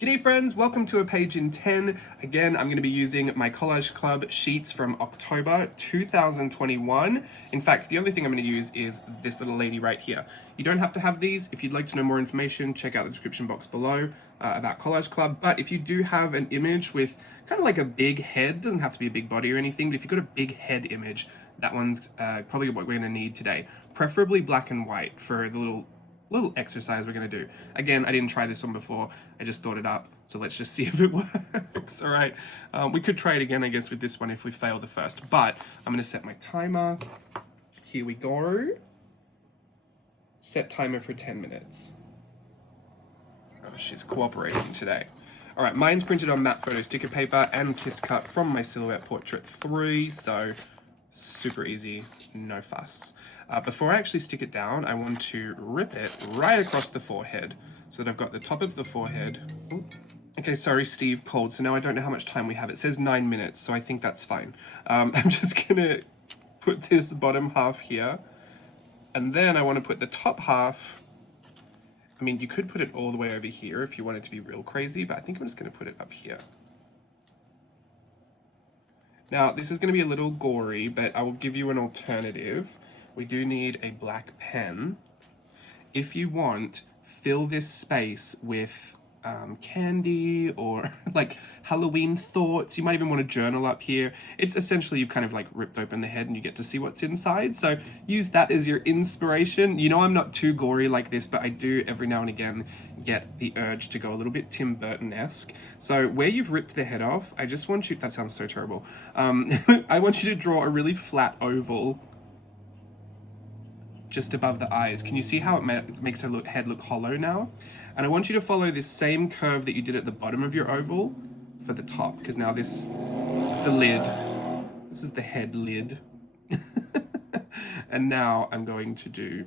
G'day friends, welcome to a page in 10. Again, I'm going to be using my Collage Club sheets from October 2021. In fact, the only thing I'm going to use is this little lady right here. You don't have to have these. If you'd like to know more information, check out the description box below about Collage Club. But if you do have an image with kind of like a big head, doesn't have to be a big body or anything, but if you've got a big head image, that one's probably what we're going to need today. Preferably black and white for the little exercise we're going to do. Again, I didn't try this one before. I just thought it up. So let's just see if it works. All right. We could try it again, I guess, with this one if we fail the first. But I'm going to set my timer. Here we go. Set timer for 10 minutes. Oh, she's cooperating today. All right, mine's printed on matte photo sticker paper and kiss cut from my Silhouette Portrait 3. So super easy, no fuss. Before I actually stick it down, I want to rip it right across the forehead so that I've got the top of the forehead. Ooh. Okay, sorry, Steve called, so now I don't know how much time we have. It says 9 minutes, so I think that's fine. I'm just gonna put this bottom half here, and then I want to put the top half. I mean, you could put it all the way over here if you want it to be real crazy, but I think I'm just gonna put it up here. Now, this is going to be a little gory, but I will give you an alternative. We do need a black pen. If you want, fill this space with candy or like Halloween thoughts. You might even want to journal up here. It's essentially you've kind of like ripped open the head and you get to see what's inside. So use that as your inspiration. You know I'm not too gory like this, but I do every now and again get the urge to go a little bit Tim Burton-esque. So where you've ripped the head off, I just want you, that sounds so terrible. I want you to draw a really flat oval just above the eyes. Can you see how it makes her head look hollow now? And I want you to follow this same curve that you did at the bottom of your oval for the top, because now this is the lid. This is the head lid. And now I'm going to do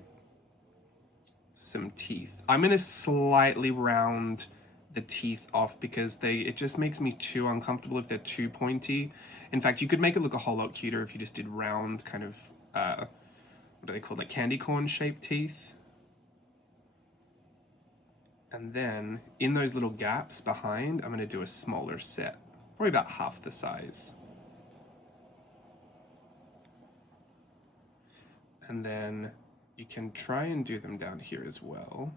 some teeth. I'm going to slightly round the teeth off because it just makes me too uncomfortable if they're too pointy. In fact, you could make it look a whole lot cuter if you just did round kind of what are they called, like candy corn shaped teeth. And then in those little gaps behind, I'm going to do a smaller set, probably about half the size. And then you can try and do them down here as well.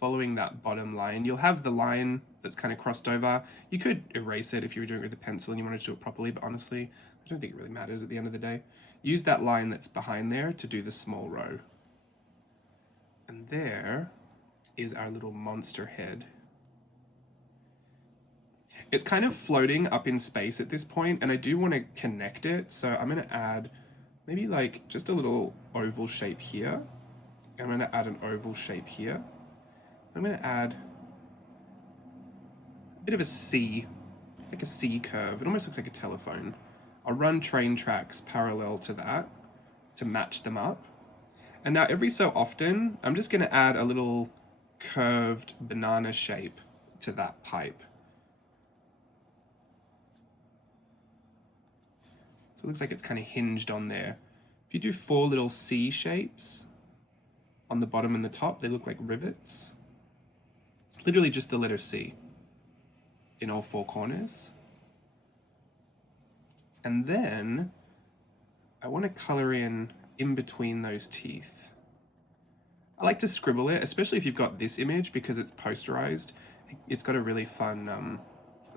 Following that bottom line, you'll have the line that's kind of crossed over. You could erase it if you were doing it with a pencil and you wanted to do it properly, but honestly, I don't think it really matters at the end of the day. Use that line that's behind there to do the small row. And there is our little monster head. It's kind of floating up in space at this point, and I do want to connect it, so I'm going to add maybe like just a little oval shape here. I'm going to add an oval shape here. I'm going to add a bit of a C, like a C curve. It almost looks like a telephone. I'll run train tracks parallel to that to match them up. And now every so often, I'm just going to add a little curved banana shape to that pipe. So it looks like it's kind of hinged on there. If you do 4 little C shapes on the bottom and the top, they look like rivets. Literally just the letter C in all 4 corners. And then I want to color in between those teeth. I like to scribble it, especially if you've got this image because it's posterized. It's got a really fun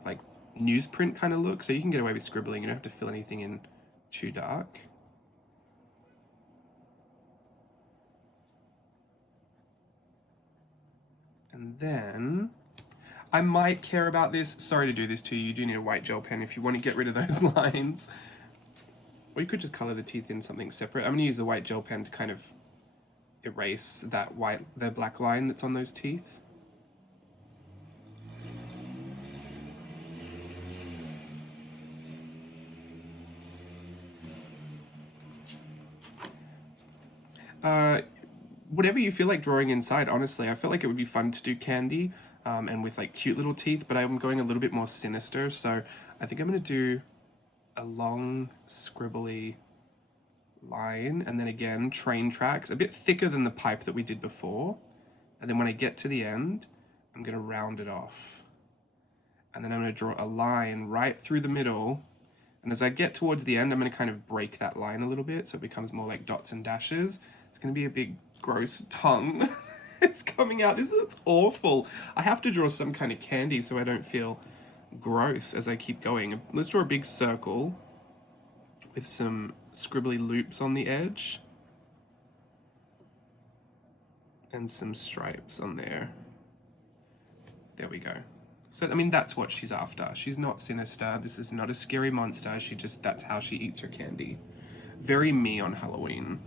like newsprint kind of look, so you can get away with scribbling. You don't have to fill anything in too dark. And then I might care about this. Sorry to do this to you. You do need a white gel pen if you want to get rid of those lines. Or you could just color the teeth in something separate. I'm going to use the white gel pen to kind of erase the black line that's on those teeth. Whatever you feel like drawing inside, honestly. I feel like it would be fun to do candy and with like cute little teeth, but I'm going a little bit more sinister, so I think I'm going to do a long scribbly line, and then again train tracks, a bit thicker than the pipe that we did before, And then when I get to the end, I'm going to round it off. And then I'm going to draw a line right through the middle. And as I get towards the end, I'm going to kind of break that line a little bit so it becomes more like dots and dashes. It's going to be a big gross tongue. It's coming out. It's awful. I have to draw some kind of candy so I don't feel gross as I keep going. Let's draw a big circle with some scribbly loops on the edge and some stripes on there. There we go. So, I mean, that's what she's after. She's not sinister. This is not a scary monster. That's how she eats her candy. Very me on Halloween.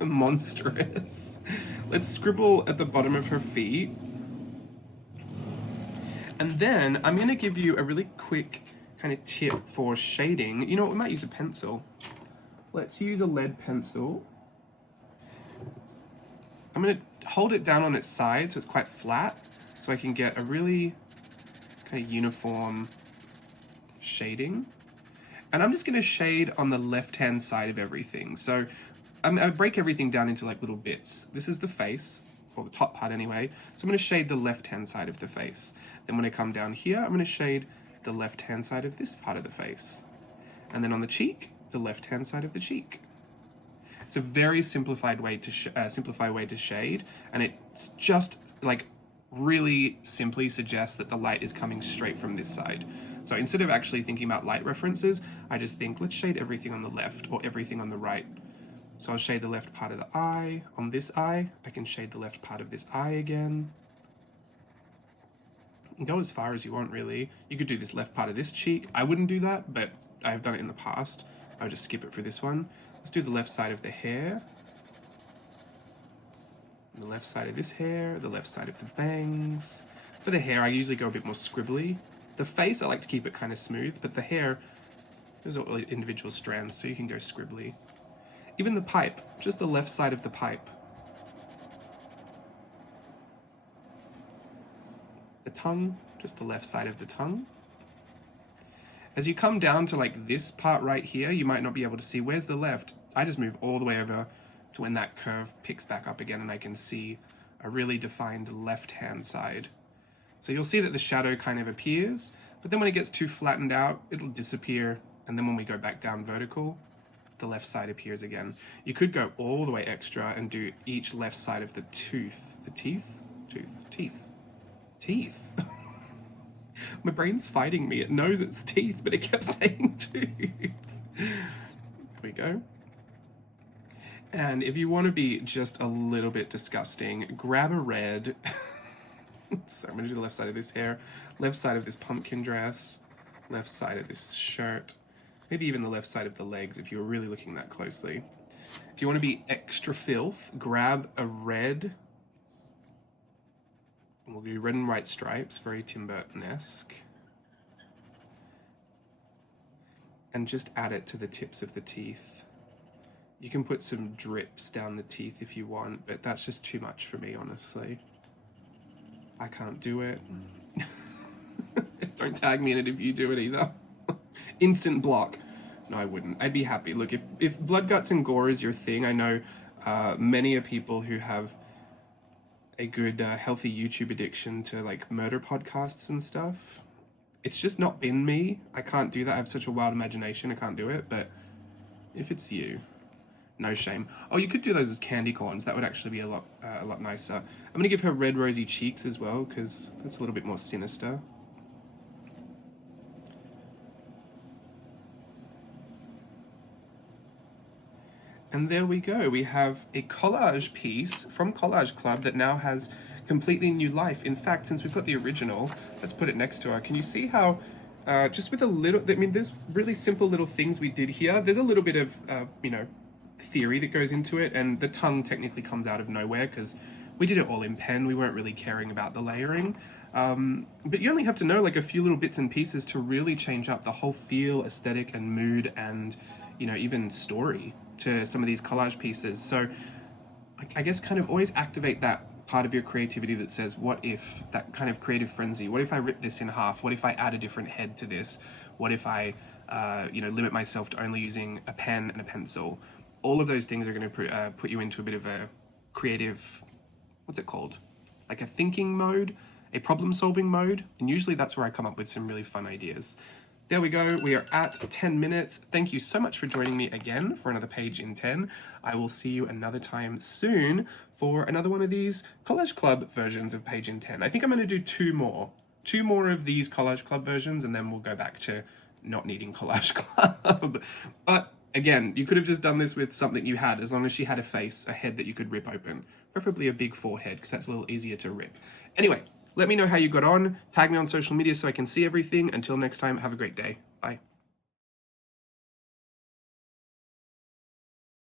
Monstrous. Let's scribble at the bottom of her feet. And then I'm going to give you a really quick kind of tip for shading. You know what, we might use a pencil. Let's use a lead pencil. I'm going to hold it down on its side so it's quite flat, so I can get a really kind of uniform shading. And I'm just going to shade on the left-hand side of everything. So I break everything down into like little bits. This is the face, or the top part anyway. So I'm going to shade the left-hand side of the face. Then when I come down here, I'm going to shade the left-hand side of this part of the face. And then on the cheek, the left-hand side of the cheek. It's a very simplified way to shade, and it's just like really simply suggests that the light is coming straight from this side. So instead of actually thinking about light references, I just think, let's shade everything on the left or everything on the right. So I'll shade the left part of the eye. On this eye, I can shade the left part of this eye again. And go as far as you want, really. You could do this left part of this cheek. I wouldn't do that, but I've done it in the past. I would just skip it for this one. Let's do the left side of the hair. The left side of this hair, the left side of the bangs. For the hair, I usually go a bit more scribbly. The face, I like to keep it kind of smooth, but the hair, there's all individual strands, so you can go scribbly. Even the pipe, just the left side of the pipe. The tongue, just the left side of the tongue. As you come down to like this part right here, you might not be able to see where's the left. I just move all the way over to when that curve picks back up again and I can see a really defined left-hand side. So you'll see that the shadow kind of appears, but then when it gets too flattened out, it'll disappear. And then when we go back down vertical, the left side appears again. You could go all the way extra and do each left side of the tooth. The teeth? Tooth. Teeth. Teeth. My brain's fighting me. It knows it's teeth, but it kept saying tooth. There we go. And if you want to be just a little bit disgusting, grab a red. So I'm going to do the left side of this hair, left side of this pumpkin dress, left side of this shirt, maybe even the left side of the legs if you were really looking that closely. If you want to be extra filth, grab a red. And we'll do red and white stripes, very Tim Burton-esque. And just add it to the tips of the teeth. You can put some drips down the teeth if you want, but that's just too much for me, honestly. I can't do it. Don't tag me in it if you do it either. Instant block. No, I wouldn't. I'd be happy. Look, if blood, guts, and gore is your thing, I know many are people who have a good, healthy YouTube addiction to like murder podcasts and stuff. It's just not been me. I can't do that. I have such a wild imagination. I can't do it. But if it's you, no shame. Oh, you could do those as candy corns. That would actually be a lot nicer. I'm going to give her red rosy cheeks as well because that's a little bit more sinister. And there we go. We have a collage piece from Collage Club that now has completely new life. In fact, since we've got the original, let's put it next to her. Can you see how just with a little, I mean, there's really simple little things we did here. There's a little bit of, you know, theory that goes into it, and the tongue technically comes out of nowhere because we did it all in pen. We weren't really caring about the layering. But you only have to know like a few little bits and pieces to really change up the whole feel, aesthetic, and mood, and, you know, even story to some of these collage pieces. So I guess kind of always activate that part of your creativity that says, what if, that kind of creative frenzy, what if I rip this in half? What if I add a different head to this? What if I, you know, limit myself to only using a pen and a pencil? All of those things are going to put you into a bit of a creative, what's it called? like a thinking mode, a problem-solving mode, and usually that's where I come up with some really fun ideas. There we go, we are at 10 minutes. Thank you so much for joining me again for another page in 10. I will see you another time soon for another one of these Collage Club versions of page in 10. I think I'm going to do two more of these Collage Club versions, and then we'll go back to not needing Collage Club. But again, you could have just done this with something you had, as long as she had a face, a head that you could rip open. Preferably a big forehead, because that's a little easier to rip. Anyway, let me know how you got on. Tag me on social media so I can see everything. Until next time, have a great day. Bye.